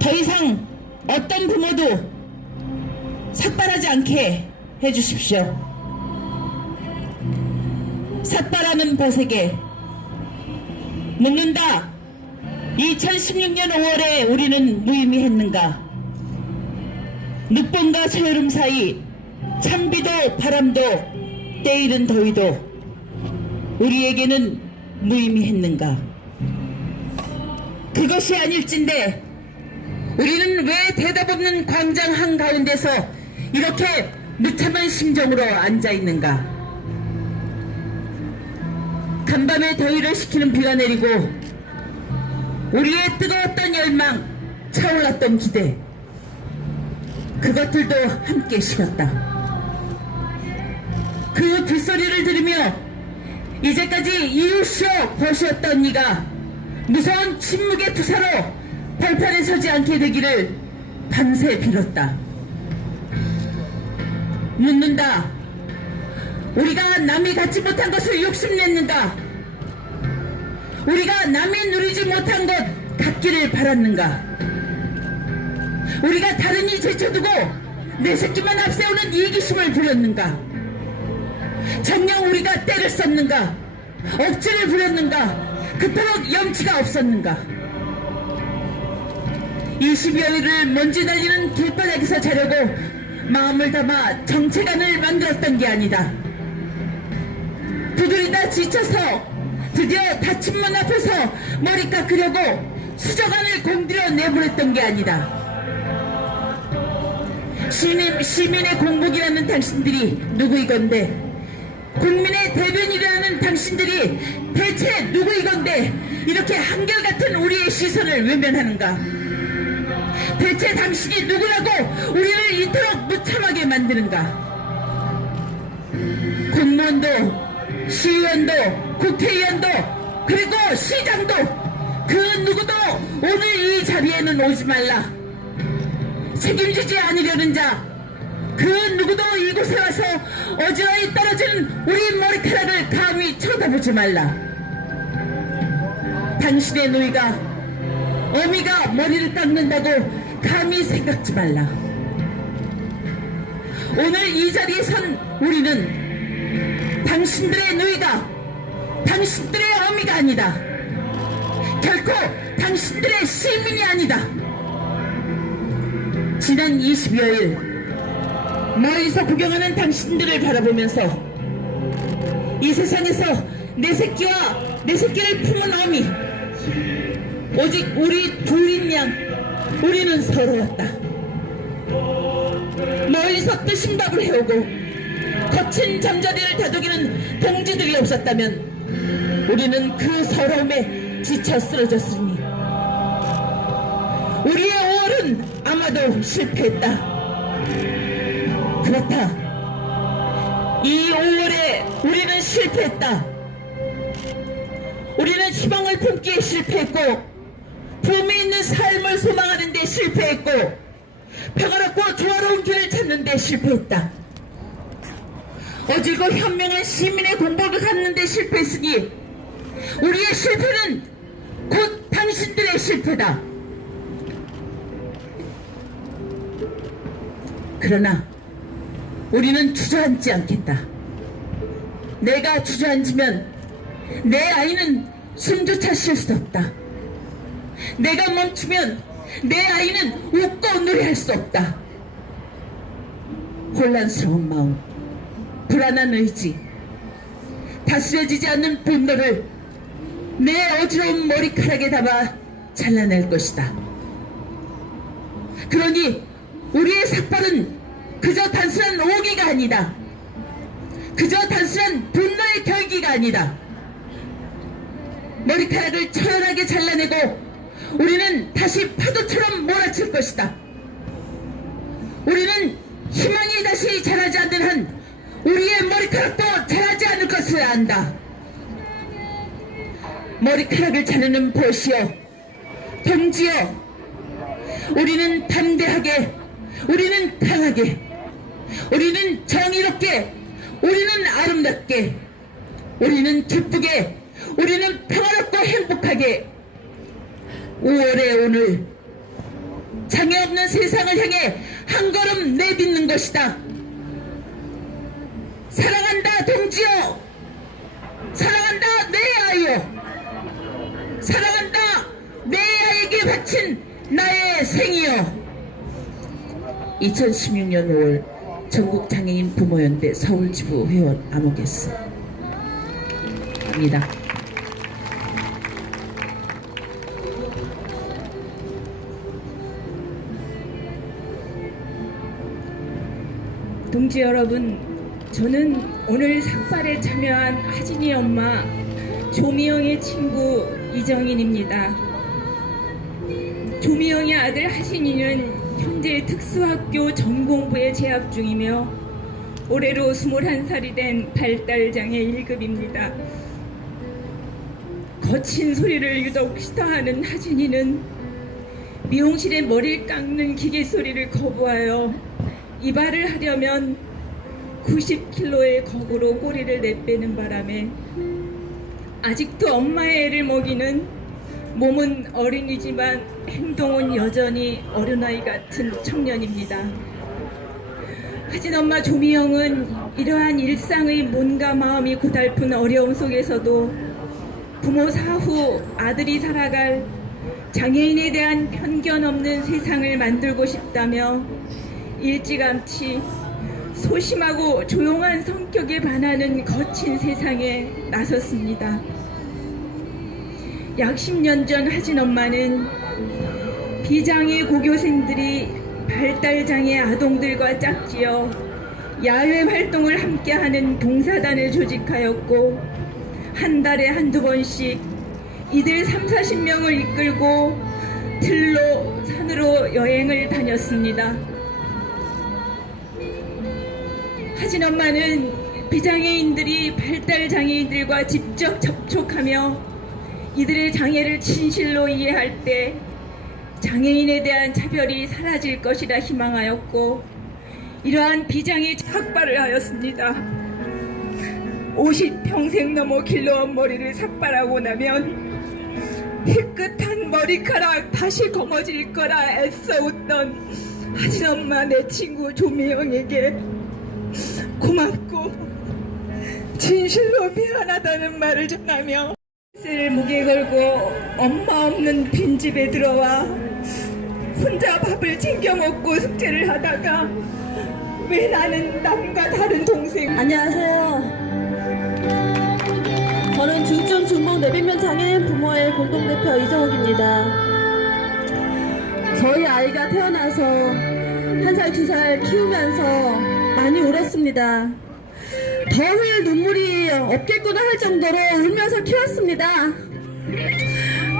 더 이상 어떤 부모도 삭발하지 않게 해주십시오. 삭발하는 벗에게 묻는다. 2016년 5월에 우리는 무의미했는가? 늦봄과 서여름 사이 찬비도 바람도 때이른 더위도 우리에게는 무의미했는가? 그것이 아닐진데 우리는 왜 대답 없는 광장 한가운데서 이렇게 무참한 심정으로 앉아 있는가? 간밤에 더위를 식히는 비가 내리고 우리의 뜨거웠던 열망, 차올랐던 기대 그것들도 함께 식었다. 그 빗소리를 들으며 이제까지 이웃이여 벗이었던 네가 무서운 침묵의 투사로 벌판에 서지 않게 되기를 밤새 빌었다. 묻는다. 우리가 남이 갖지 못한 것을 욕심냈는가? 우리가 남이 누리지 못한 것 갖기를 바랐는가? 우리가 다른이 제쳐두고 내 새끼만 앞세우는 이기심을 부렸는가? 정녕 우리가 때를 썼는가? 억지를 부렸는가? 그토록 염치가 없었는가? 20여일을 먼지 날리는 길바닥에서 자려고 마음을 담아 정체관을 만들었던 게 아니다. 부들이다 지쳐서 드디어 닫힌 문 앞에서 머리 깎으려고 수저관을 공들여 내보냈던 게 아니다. 시민, 시민의 공복이라는 당신들이 누구이건데 국민의 대변이라는 당신들이 대체 누구이건데 이렇게 한결같은 우리의 시선을 외면하는가 대체 당신이 누구라고 우리를 이토록 무참하게 만드는가 공무원도 시의원도 국회의원도 그리고 시장도 그 누구도 오늘 이 자리에는 오지 말라 책임지지 않으려는 자, 그 누구도 이곳에 와서 어지러이 떨어진 우리 머리카락을 감히 쳐다보지 말라. 당신의 노이가 어미가 머리를 깎는다고 감히 생각지 말라. 오늘 이 자리에 선 우리는 당신들의 누이가 당신들의 어미가 아니다. 결코 당신들의 시민이 아니다. 지난 20여일 멀리서 구경하는 당신들을 바라보면서 이 세상에서 내 새끼와 내 새끼를 품은 어미 오직 우리 둘인 양 우리는 서러웠다 멀리서 뜨신 밥을 해오고 거친 잠자리를 다독이는 동지들이 없었다면 우리는 그 서러움에 지쳐 쓰러졌으니 우리의 5월은 아마도 실패했다. 그렇다. 이 5월에 우리는 실패했다. 우리는 희망을 품기에 실패했고, 품이 있는 삶을 소망하는 데 실패했고, 평화롭고 조화로운 길을 찾는 데 실패했다. 어질고 현명한 시민의 공복을 갖는 데 실패했으니, 우리의 실패는 곧 당신들의 실패다. 그러나 우리는 주저앉지 않겠다. 내가 주저앉으면 내 아이는 숨조차 쉴 수 없다. 내가 멈추면 내 아이는 웃고 노래할 수 없다. 혼란스러운 마음, 불안한 의지, 다스려지지 않는 분노를 내 어지러운 머리카락에 담아 잘라낼 것이다. 그러니 우리의 삭발은 그저 단순한 오기가 아니다. 그저 단순한 분노의 결기가 아니다. 머리카락을 처연하게 잘라내고 우리는 다시 파도처럼 몰아칠 것이다. 우리는 희망이 다시 자라지 않는 한 우리의 머리카락도 자라지 않을 것을 안다. 머리카락을 자르는 보시오. 동지여. 우리는 담대하게 우리는 강하게, 우리는 정의롭게, 우리는 아름답게, 우리는 기쁘게, 우리는 평화롭고 행복하게 5월의 오늘 장애 없는 세상을 향해 한 걸음 내딛는 것이다. 사랑한다 동지여 사랑한다 내 아이여 사랑한다 내 아이에게 바친 나의 생이여 2016년 5월 전국장애인 부모연대 서울지부 회원 암호개스 입니다. 동지 여러분, 저는 오늘 삭발에 참여한 하진이 엄마 조미영의 친구 이정인입니다. 조미영의 아들 하진이는 현재 특수학교 전공부에 재학 중이며 올해로 21살이 된 발달장애 1급입니다. 거친 소리를 유독 싫어하는 하진이는 미용실에 머리를 깎는 기계 소리를 거부하여 이발을 하려면 90kg의 거구로 꼬리를 내빼는 바람에 아직도 엄마의 애를 먹이는 몸은 어린이지만 행동은 여전히 어린아이 같은 청년입니다. 하진 엄마 조미영은 이러한 일상의 몸과 마음이 고달픈 어려움 속에서도 부모 사후 아들이 살아갈 장애인에 대한 편견 없는 세상을 만들고 싶다며 일찌감치 소심하고 조용한 성격에 반하는 거친 세상에 나섰습니다. 약 10년 전 하진 엄마는 비장애 고교생들이 발달장애 아동들과 짝지어 야외 활동을 함께하는 봉사단을 조직하였고 한 달에 한두 번씩 이들 3, 40명을 이끌고 들로 산으로 여행을 다녔습니다. 하진 엄마는 비장애인들이 발달 장애인들과 직접 접촉하며 이들의 장애를 진실로 이해할 때 장애인에 대한 차별이 사라질 것이라 희망하였고 이러한 비장애 삭발을 하였습니다. 50평생 넘어 길러온 머리를 삭발하고 나면 희끗한 머리카락 다시 검어질 거라 애써 웃던 하진 엄마 내 친구 조미영에게 고맙고 진실로 미안하다는 말을 전하며 을 목에 걸고 엄마 없는 빈집에 들어와 혼자 밥을 챙겨 먹고 숙제를 하다가 왜 나는 남과 다른 동생 안녕하세요. 저는 중증 중복 뇌빈면 장애인 부모의 공동대표 이정욱입니다. 저희 아이가 태어나서 한 살, 두 살 키우면서 많이 울었습니다. 더 흘릴 눈물이 없겠구나 할 정도로 울면서 키웠습니다.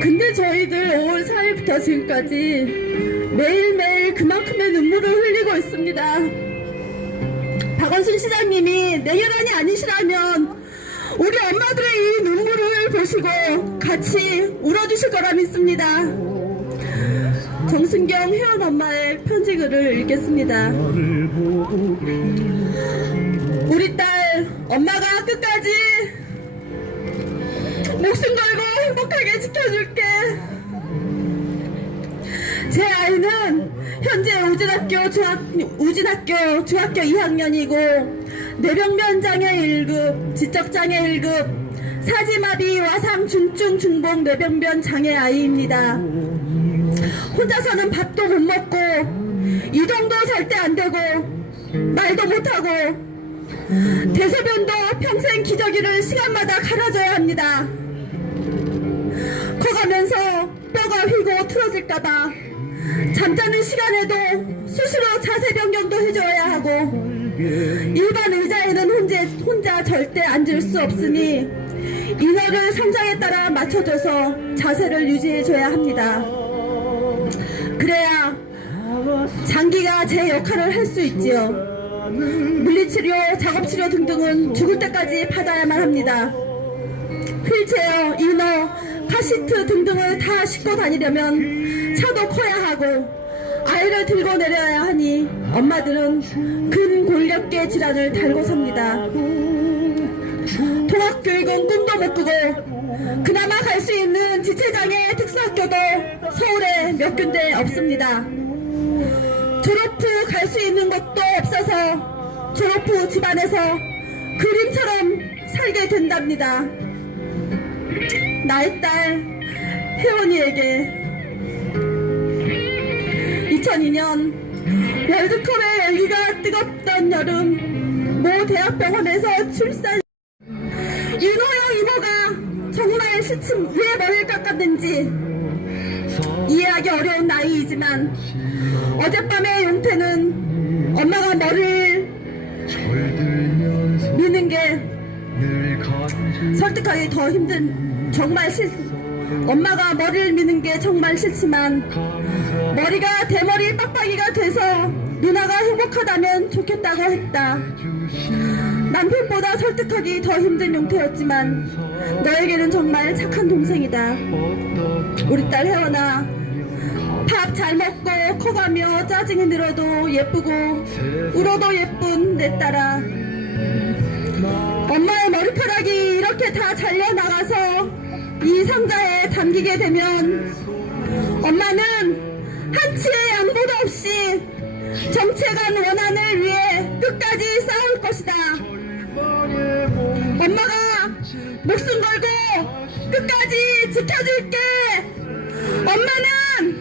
근데 저희들 5월 4일부터 지금까지 매일매일 그만큼의 눈물을 흘리고 있습니다. 박원순 시장님이 내혈안이 아니시라면 우리 엄마들의 이 눈물을 보시고 같이 울어주실 거라 믿습니다. 정순경 회원 엄마의 편지글을 읽겠습니다. 우리 딸 엄마가 끝까지 목숨 걸고 행복하게 지켜줄게. 제 아이는 현재 우진학교 중학, 우진학교 중학교 2학년이고 뇌병변 장애 1급, 지적장애 1급, 사지마비 와상 중증 중복 뇌병변 장애 아이입니다. 혼자서는 밥도 못 먹고 이동도 절대 안 되고 말도 못하고 대소변도 평생 기저귀를 시간마다 갈아줘야 합니다. 커가면서 뼈가 휘고 틀어질까봐 잠자는 시간에도 수시로 자세 변경도 해줘야 하고 일반 의자에는 혼자, 혼자 절대 앉을 수 없으니 인어를 성장에 따라 맞춰줘서 자세를 유지해줘야 합니다. 그래야 장기가 제 역할을 할 수 있지요. 물리치료, 작업치료 등등은 죽을 때까지 받아야만 합니다. 휠체어, 인어, 카시트 등등을 다 싣고 다니려면 차도 커야 하고 아이를 들고 내려야 하니 엄마들은 근골격계 질환을 달고 삽니다. 통합교육은 꿈도 못 꾸고 그나마 갈 수 있는 지체장애 특수학교도 서울에 몇 군데 없습니다. 졸업 후 갈 수 있는 것도 없어서 졸업 후 집안에서 그림처럼 살게 된답니다. 나의 딸 혜원이에게 2002년 월드컵의 열기가 뜨겁던 여름 모 대학병원에서 출산 침 왜 머리를 깎았는지 이해하기 어려운 나이이지만 어젯밤의 용태는 엄마가 머리를 미는 게 설득하기 더 힘든 정말 싫 엄마가 머리를 미는 게 정말 싫지만 머리가 대머리 빡빡이가 돼서 누나가 행복하다면 좋겠다고 했다. 남편보다 설득하기 더 힘든 용태였지만 너에게는 정말 착한 동생이다. 우리 딸 혜원아 밥 잘 먹고 커가며 짜증이 늘어도 예쁘고 울어도 예쁜 내 딸아 엄마의 머리카락이 이렇게 다 잘려나가서 이 상자에 담기게 되면 엄마는 한치의 양보도 없이 정체간 원한을 위해 끝까지 싸울 것이다. 목숨 걸고 끝까지 지켜줄게. 엄마는.